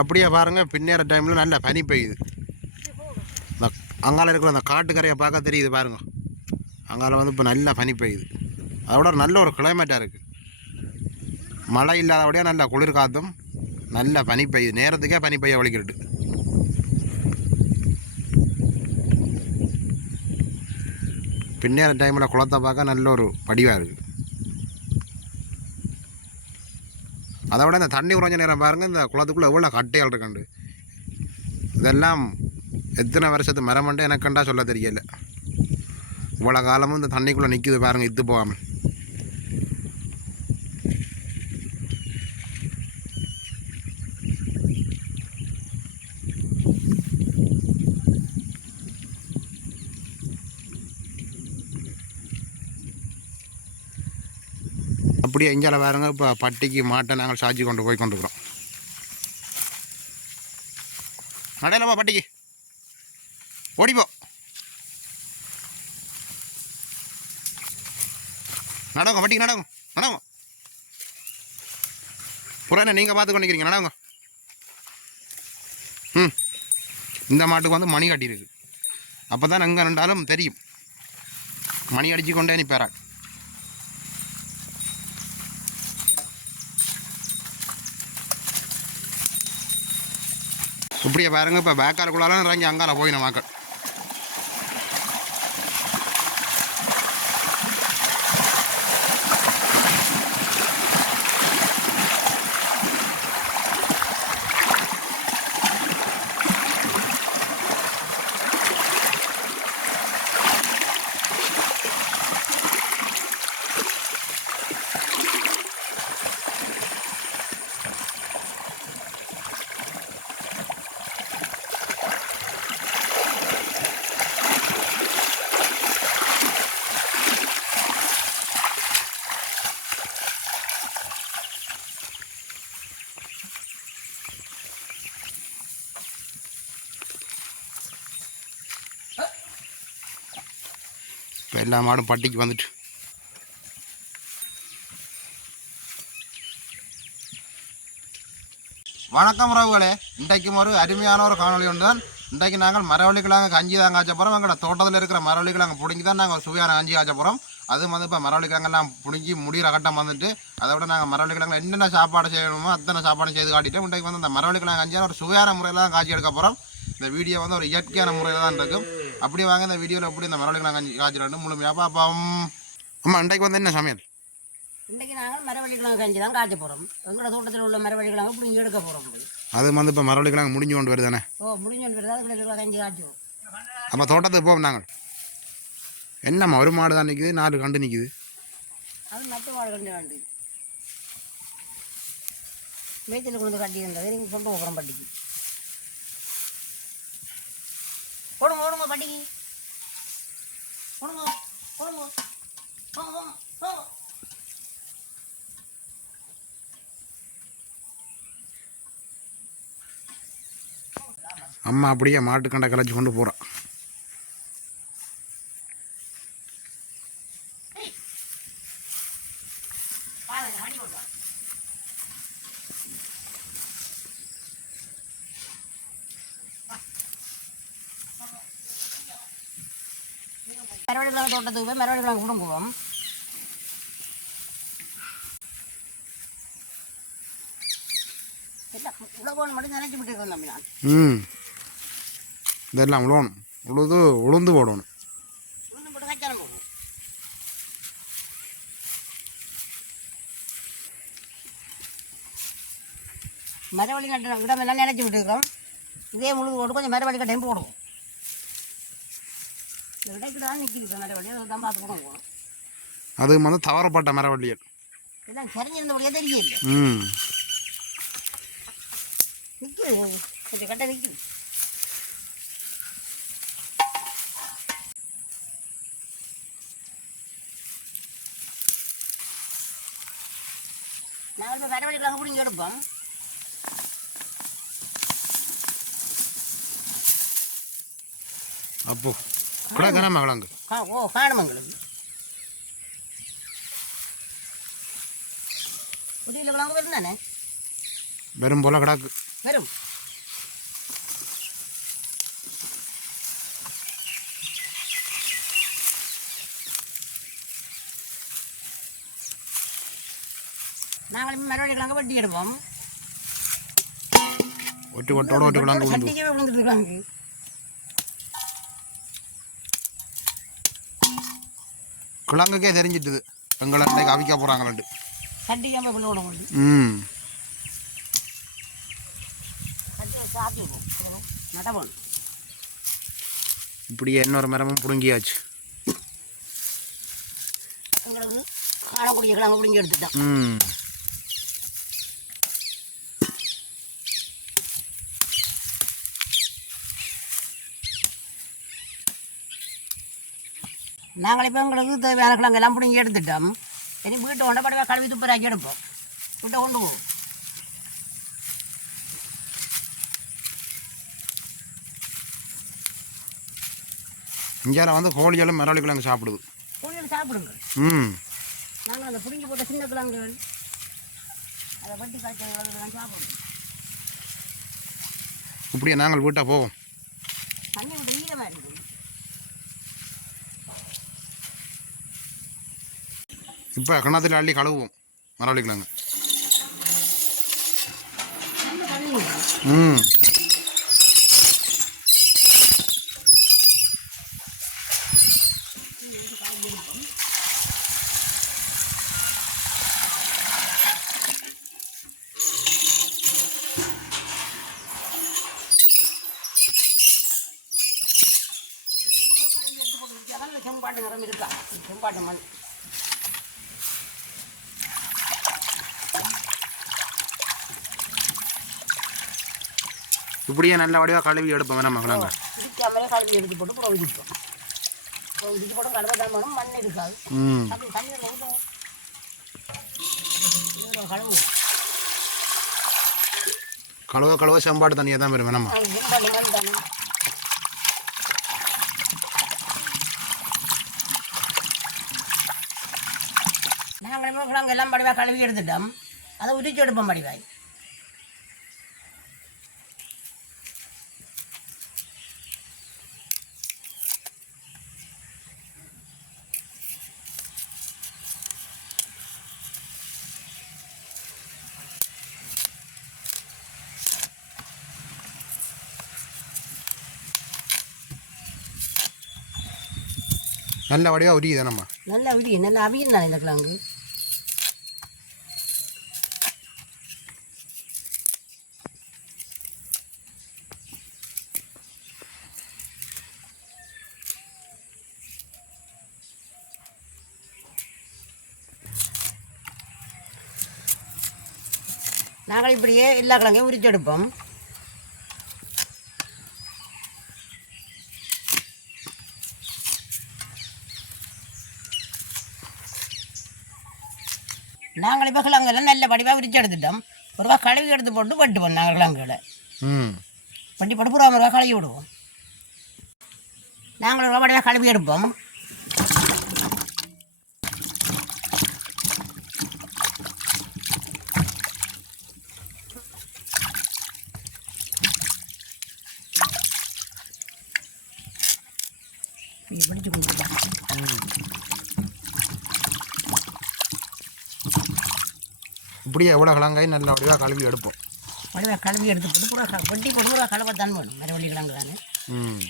அப்படியே பாருங்கள் பின்னேற டைமில் நல்ல பனி பெய்யுது. இந்த அங்கால இருக்கிற அந்த காட்டுக்கரையை பார்க்க தெரியுது பாருங்கள் அங்கால வந்து இப்போ நல்லா பனி பெய்யுது. அதோட நல்ல ஒரு கிளைமேட்டாக இருக்குது மழை இல்லாதபடியாக நல்ல குளிர் காத்தும் நல்ல பனி பெய்யுது. நேரத்துக்கே பனி பெய்ய வலிக்கிட்டு பின்னேற டைமில் குளத்தை பார்க்க நல்ல ஒரு படிவாக இருக்குது அதை விட இந்த தண்ணி உறைஞ்ச நேரம் பாருங்கள் இந்த குளத்துக்குள்ளே எவ்வளோ கட்டைகள் இருக்காண்டு. இதெல்லாம் எத்தனை வருஷத்து மரமண்டே எனக்குண்டா சொல்ல தெரியல. இவ்வளோ காலமும் இந்த தண்ணிக்குள்ளே நிற்குது பாருங்கள் இத்து போகாமல் அப்படியே இஞ்சால பாருங்க இப்போ பட்டிக்கு மாட்டை நாங்கள் சாட்சி கொண்டு போய் கொண்டுக்கிறோம் நடையிலப்பா பட்டிக்கு? ஓடிப்போ நடங்க பட்டிக்கு நடங்க நடங்க புறா நீங்கள் பார்த்து கொண்டிருக்கிறீங்க நடங்க ம். இந்த மாட்டுக்கு வந்து மணி கட்டியிருக்கு. அப்போ தான் எங்கே ரெண்டாலும் தெரியும். மணி அடித்து கொண்டே நிற்பாரா இப்படியே பாருங்க இப்போ பேக்காருக்குள்ளாலும் இறங்கி அங்கால போயின மக்கள். எல்லா மாடும் பட்டிக்கு வந்துட்டு. வணக்கம் உறவுகளே. இன்றைக்கும் ஒரு அருமையான ஒரு காணொளி ஒன்று தான் இன்றைக்கு நாங்கள் மரவள்ளிக்கிழங்கு கஞ்சி தான் காய்ச்ச போகிறோம் எங்களோட தோட்டத்தில் இருக்கிற மரவள்ளிக்கிழங்கு பிடுங்கி தான் நாங்கள் சுவையான கஞ்சி காய்ச்ச போகிறோம் அது வந்து இப்போ மரவள்ளிக்கிழங்கெல்லாம் பிடுங்கி முடிகிற கட்டம் வந்துட்டு அதை விட நாங்கள் மரவள்ளிக்கிழங்கு என்னென்ன சாப்பாடு செய்யணுமோ அத்தனை சாப்பாடு செய்து காட்டிட்டு இன்றைக்கு வந்து அந்த மரவள்ளிக்கிழங்கு கஞ்சியான ஒரு சுவையான முறையில் தான் காய்ச்சி எடுக்க போகிறோம் இந்த வீடியோ வந்து ஒரு இயற்கையான முறையில் தான் இருக்கும். அப்படி வாங்க இந்த வீடியோவில் எப்படி இந்த மரவள்ளிக்கிழங்கு கஞ்சி காய்ச்சலான்னு முழுமையாக பார்ப்போம் அம்மா இன்றைக்கு வந்து என்ன சமையல்? இன்றைக்கு நாங்கள் மரவள்ளிக்கிழங்கு கஞ்சி தான் காய்ச்ச போகிறோம் எங்களோட தோட்டத்தில் உள்ள மரவள்ளிக்கிழங்கு பிடிங்கி எடுக்க போகிறோம் அது வந்து இப்போ மரவள்ளிக்கிழங்கு முடிஞ்சு கொண்டு வருதானே ஓ முடிஞ்சு பிறகு அதுக்குள்ள கஞ்சி காய்ச்சுவோம் நம்ம தோட்டத்துக்கு போவோம் நாங்கள். என்னம்மா ஒரு மாடு தான் நிற்குது நாலு கண்டு நிற்குது அது மற்ற வாழை கண்டு வேண்டு மேய்ச்சல் கொண்டு கட்டி இருந்தது நீங்கள் கொண்டு போகிறோம் பட்டிக்கு. ஓடுங்க ஓடுங்க பட்டிக்கு ஓடுங்க ஓடுங்க போங்க போங்க போங்க அம்மா அப்படியே மாட்டு கண்டை கலைச்சி கொண்டு போகிறான் பாருங்க வண்டி ஓட்டுவா மரவள்ளிக்கிழங்கு தோட்டத்துக்கு போய் மரவள்ளிக்கிழங்கு குடும்பம் இல்லை உலகம் மட்டும் நினைச்சு விட்டு இருக்கோம் தம்பி நான் ம். இதெல்லாம் உழணும் உழுது உளுந்து போடணும். மரவள்ளி கட்ட இடமெல்லாம் நினைச்சு விட்டுருக்கோம். இதே முழுது போட்டு கொஞ்சம் மரவள்ளி கட்டையும் போடுவோம் இந்த இடைக்கு தான் நிற்கிது மரவள்ளி அதை வந்து தவறப்பட்ட மரவள்ளியல் ம். நாங்கள் இப்போ மரவள்ளிக்கிழங்கு பிடிங்கி எடுப்போம். அப்போ. கிடக்கணா கிழங்கு ஓ காணுமங்களுக்கு குடியில் கிழங்கு வரும் தானே? வெறும் போல் கிடக்கு. வரும் நாங்கள் மரவள்ளி கிழங்கு வெட்டி எடுப்போம். ஒட்டு ஒட்டோட ஒட்டு கிழங்கு உண்டு சட்டிக்கவே விழுந்துட்டு இருக்காங்க கிழங்குக்கே தெரிஞ்சிட்டுது. எங்களை அன்னைக்கு அவிக்க போகிறாங்களாண்டு சட்டிக்காம கொண்டு விட முடியும் ம். இப்படியே இன்னொரு மரமும் பிடுங்கியாச்சு. எங்களுக்கு காணக்கூடிய கிழங்கு பிடிங்கி எடுத்துட்டோம் ம். நாங்கள் இப்போ எங்களுக்கு தேவையான கிழங்கு எல்லாம் பிடிங்கி எடுத்துட்டோம். இனி வீட்டை கொண்ட படவே கழுவி துப்புராக்கி எடுப்போம். வீட்டை கொண்டு போவோம். இந்தியாவில் வந்து கோழிகளும் மரவள்ளி கிழங்கு சாப்பிடுது. கோழிகள் சாப்பிடுங்க. ம். நாங்கள் அந்த பிடிங்கி போட்ட சின்ன கிழங்குகள் அதை வெட்டி காய்ச்ச கிழங்குலாம் சாப்பிடுவோம். இப்படியே நாங்கள் வீட்டை போவோம். தண்ணி விட்டு ஈரமாக இருக்குது இப்போ கிணத்துல அள்ளி கழுவுவோம். மரவள்ளி கிழங்கு நல்ல தண்ணி இருக்குது. ம். இப்படியே நல்ல வடிவாக கழுவி எடுப்போம் வேணாம் இடிக்காமலே கழுவி எடுத்து போட்டு புறம் இடிப்போம் புறம் இடிச்சு போட்டு கழுவ தான் மண் இருக்காது ம். அப்படி தண்ணியில் ஊற்றுவோம் கழுவு. கழுவ கழுவ செம்பாட்டு தண்ணியாக தான் வரும் வேணாமா நாங்கள் எல்லாம் படிவாக கழுவி எடுத்துட்டோம். அதை உரிச்சு எடுப்போம் படிவாய் நல்ல வடிவாக உரியுது நம்ம? நல்லா உரி நல்லா அவியும் தானே இந்த கிழங்கு நாங்கள் இப்படியே எல்லா கிழங்கையும் உரிச்செடுப்போம். நாங்கள் இப்போ கிழங்கெல்லாம் நல்ல வடிவாக உரிச்சு எடுத்துட்டோம். ஒரு ரூபா கழுவி எடுத்து போட்டு வெட்டுவோம் நாங்கள் கிழங்குகளை வண்டி போட்டு பூரா ரூபா கழுவி விடுவோம். நாங்கள் ஒரு ரூபா வடிவாக கழுவி எடுப்போம். இப்படியே எவ்வளோ கிழங்காய் நல்ல வடிவாக கழுவி எடுப்போம். வடிவாக கழுவி எடுத்து போட்டு பூரா வெட்டி போட்டு பூரா கழுவத்தான் வேணும். மரவள்ளி கிழங்கு தானே ம்.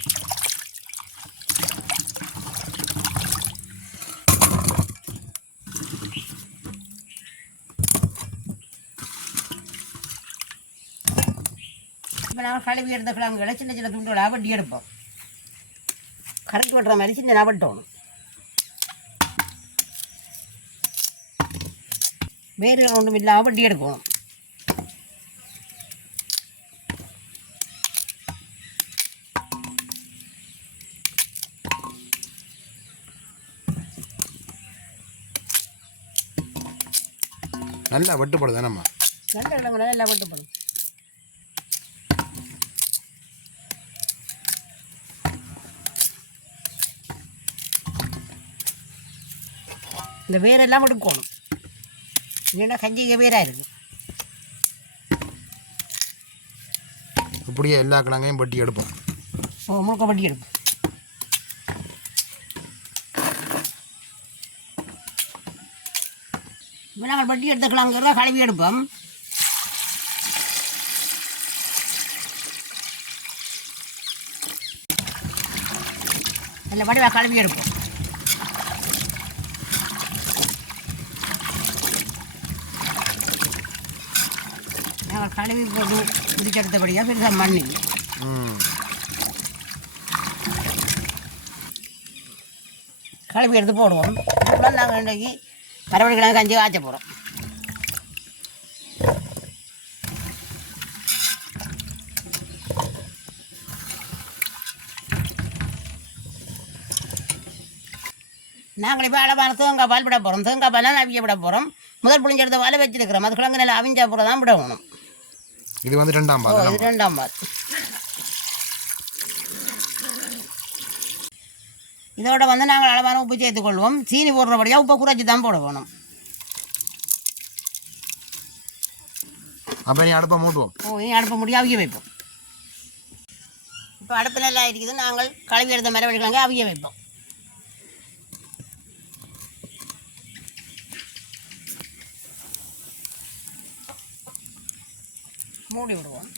இப்போ நாங்கள் கழுவி எடுத்த கிழங்குகளை சின்ன சின்ன துண்டுகளாக வெட்டி எடுப்போம். கரெக்ட் வெட்டுற மாதிரி சின்ன வெட்டணும் வேறு ஒன்றும் இல்லாமல் வெட்டி எடுக்கணும். நல்லா வெட்டுப்படுது நம்ம நல்ல கிழங்குல எல்லாம் வெட்டுப்படும். இந்த வேரெல்லாம் எடுக்கணும். இல்லைன்னா கஞ்சிக்கு வேராக இருக்குது இப்படியே எல்லா கிழங்கையும் வெட்டி எடுப்போம். ஓ முழுக்க வட்டி எடுப்போம். இப்போ நாங்கள் வட்டி எடுத்த கிழங்குறத கழுவி எடுப்போம். நல்ல வடிவாக கழுவி எடுப்போம் நாங்கள் கழுவி போட்டு பிடிச்செடுத்தபடியாக பெருசாக மண்ணி. கழுவி எடுத்து போடுவோம். இப்போ நாங்கள் இன்றைக்கி கிழங்கு கஞ்சி காய்ச்ச போகிறோம் நாங்கள் இப்போ அளவான தேங்காய் பால் விட போகிறோம் தேங்காய் பாலாம் அவிய விட போகிறோம் முதல் புளிஞ்செடுத்த வாழை வச்சிருக்கிறோம். அது கிழங்கு நல்லா அவிஞ்சா அப்புறம் தான் விடணும். இது வந்து ரெண்டாம் பால் இது ரெண்டாம் பால் இதோட வந்து நாங்கள் அளவான உப்பு சேர்த்துக்கொள்வோம். சீனி போடுறபடியாக உப்பை குறைச்சி தான் போட வேணும் அப்போ நீ அடுப்பை மூட்டுவோம். ஓ இனி அடுப்ப முடிய அவிய வைப்போம். இப்போ அடுப்பு நல்லா இருக்குது நாங்கள் கழுவி எடுத்த மரவடிக்கலாங்க அவிய வைப்போம். மூடி விடுவோம்.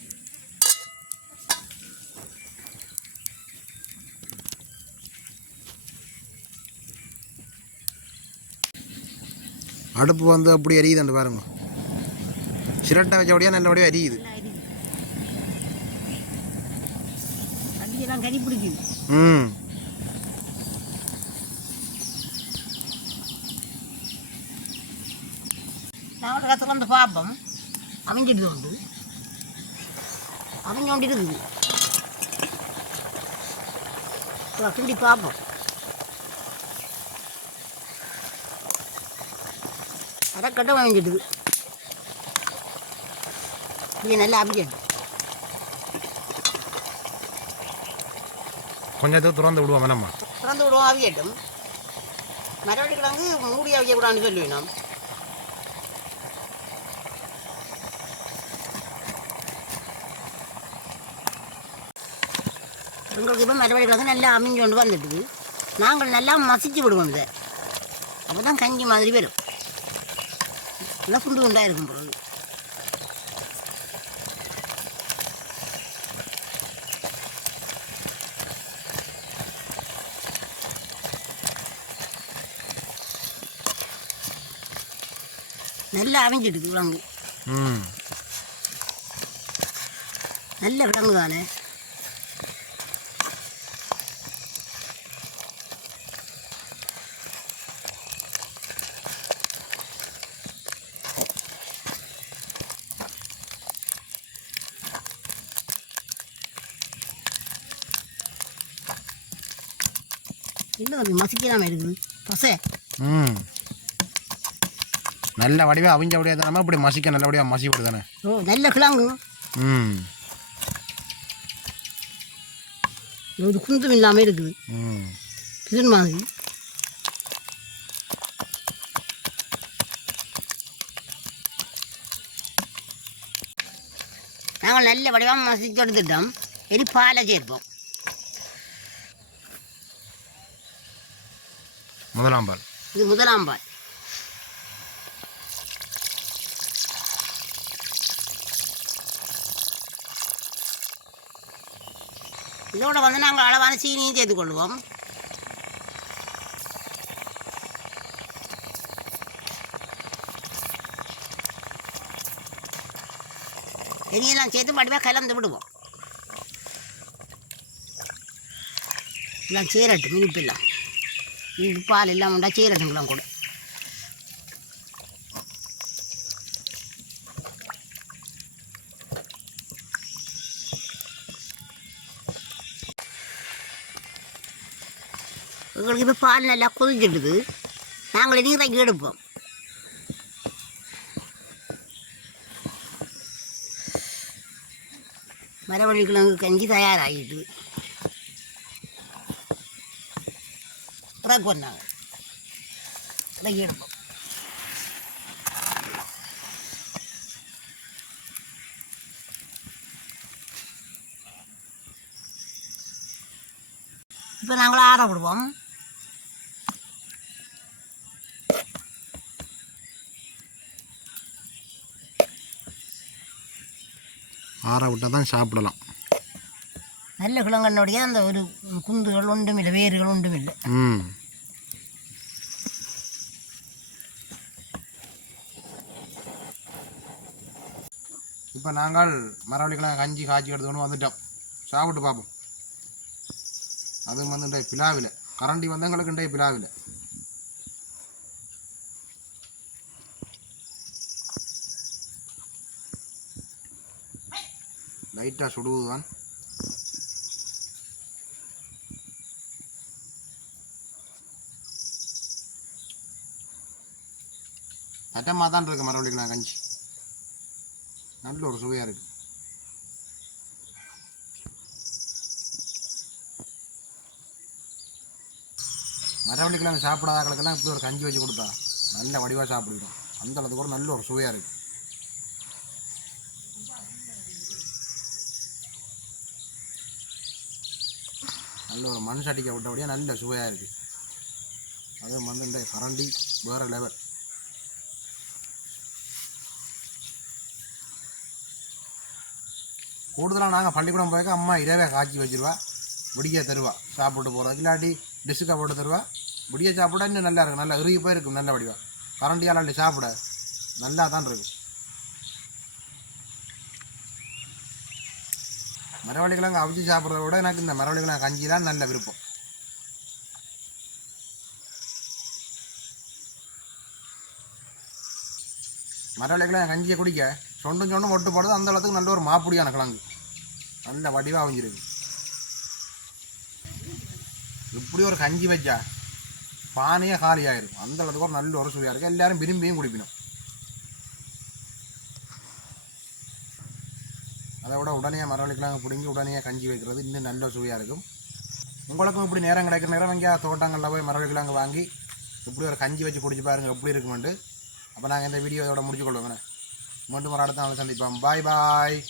அடுப்பு வந்து அப்படி எரியுதுண்டு பாருங்க. சிரட்டை வச்சபடியாக நல்லபடியாக எரியுது. ம். நான் ஒரு திறந்து பார்ப்போம் அமைஞ்சிடுது உண்டு அமைஞ்சு கொண்டு இருக்குது கிண்டி பார்ப்போம் அரைக்கட்டும் அமைஞ்சிடுது இது நல்லா அவிஞ்சிடுது கொஞ்சத்துக்கு திறந்து விடுவோம் நம்ம திறந்து விடுவோம் அவியட்டும் மரவள்ளி கிழங்கு மூடி அவியக்கூடாதுன்னு சொல்லுவேன் நாம் எங்களுக்கு இப்போ கிழங்கு நல்லா அமைஞ்சு கொண்டு வந்துட்டுது. நாங்கள் நல்லா மசிச்சு விடுவோம் இதை. அப்போ தான் கஞ்சி மாதிரி வரும். நல்லா குண்டு குண்டாக இருக்கும் பொழுது நல்லா அவிஞ்சிடுது ம். நல்ல கிழங்கு தானே. என்ன தம்பி மசிக்காம இருக்குது பசை. ம். நல்ல வடிவாக அவிஞ்ச அப்படியே தானே இப்படி மசிக்க நல்லபடியாக மசி விடு தானே ஓ நல்ல கிழங்கு. ம். ஒரு குந்தும் இல்லாமல் இருக்குது. ம். இது மாதிரி. நாங்கள் நல்ல வடிவம் மசிச்சு எடுத்துட்டோம். இனி பாலை சேர்ப்போம். முதலாம் பால். இது முதலாம் பால். இதோட வந்து நாங்கள் அளவான சீனியும் சேர்த்து கொள்வோம். இதையெல்லாம் சேர்த்து மட்டுமே கலந்து விடுவோம். எல்லாம் சேரட்டும் இனிப்பில்லாம் இது பால் எல்லாம் உண்டா சேரட்டுங்களாம் கூட. எங்களுக்கு இப்போ பால் நல்லா கொதிச்சிடுது நாங்கள் நீரைக்கு எடுப்போம். மரவள்ளி கிழங்கு கஞ்சி தயாராகிட்டு. தான் கொன்னாங்க தலையிடணும் இப்போ நாங்களும் ஆற விடுவோம் ஆற விட்டால் தான் சாப்பிடலாம். நல்ல கிழங்கன்னுடைய அந்த ஒரு குந்துகள் ஒன்றும் இல்லை வேர்கள் ஒன்றும் இல்லை. இப்போ நாங்கள் மரவள்ளிக்கெல்லாம் கஞ்சி காய்ச்சி எடுத்துக்கொண்டு வந்துட்டோம். சாப்பிட்டு பார்ப்போம். அதுவும் வந்து இன்றைய பிலாவில். கரண்டி வந்து எங்களுக்கு இன்றைய பிலாவில். லைட்டாக சுடுவதுதான். தட்டமாக தான் இருக்குது மரவள்ளிக்கலாம் கஞ்சி. நல்ல ஒரு சுவையாக இருக்கு. சாப்பிடாத சாப்பிடாதாக்களுக்கெல்லாம் இப்படி ஒரு கஞ்சி வச்சு கொடுத்தா நல்ல வடிவாக சாப்பிடுவோம் அந்த அளவுக்கு ஒரு நல்ல ஒரு சுவையாக இருக்குது நல்ல ஒரு மண் சட்டிக்க விட்டபடியே நல்ல சுவையாக இருக்குது அதுவும் வந்து இந்த கரண்டி வேறு லெவல் கூடுதலாக நாங்கள் பள்ளிக்கூடம் போய்க்க அம்மா இரவே காய்ச்சி வச்சிருவா. விடிய தருவா. சாப்பிட்டு போகிறோம் இல்லாட்டி டிஷ்ஷுக்காக போட்டு தருவா. விடிய சாப்பிட இன்னும் நல்லா இருக்கும். நல்லா இறுகி போயிருக்கும். நல்ல வடிவா கரண்டியால் அள்ளி சாப்பிட நல்லா தான் இருக்கும். மரவள்ளிக்கிழங்கு அவிச்சு சாப்பிட்றத விட எனக்கு இந்த மரவள்ளிக்கிழங்கு கஞ்சி தான் நல்ல விருப்பம். மரவள்ளிக்கிழங்கு கஞ்சியை குடிக்க சொண்டும் சொண்டும் ஒட்டு போடுறது அந்த அளவுக்கு நல்ல ஒரு மாப்பிடியான கிழங்கு. நல்ல வடிவாக அமைஞ்சிருக்கு இப்படி ஒரு கஞ்சி வச்சா பானையே காலியாக இருக்கும் அந்த அளவுக்கு ஒரு நல்ல ஒரு சுவையாக இருக்குது எல்லாரும் விரும்பியும் குடிக்கணும் அதை விட உடனே மரவள்ளிக்கிழங்கு பிடுங்கி உடனே கஞ்சி வைக்கிறது இன்னும் நல்ல சுவையாக இருக்கும். உங்களுக்கும் இப்படி நேரம் கிடைக்கிற நேரம் இங்கே தோட்டங்களில் போய் மரவள்ளிக்கிழங்கு வாங்கி இப்படி ஒரு கஞ்சி வச்சு குடிச்சு பாருங்க. எப்படி இருக்குமெண்டு அப்போ நாங்கள் இந்த வீடியோ இதோட முடிச்சு கொள்வோங்க மீண்டும் ஒரு அடுத்த நாள் சந்திப்போம். பாய் பாய்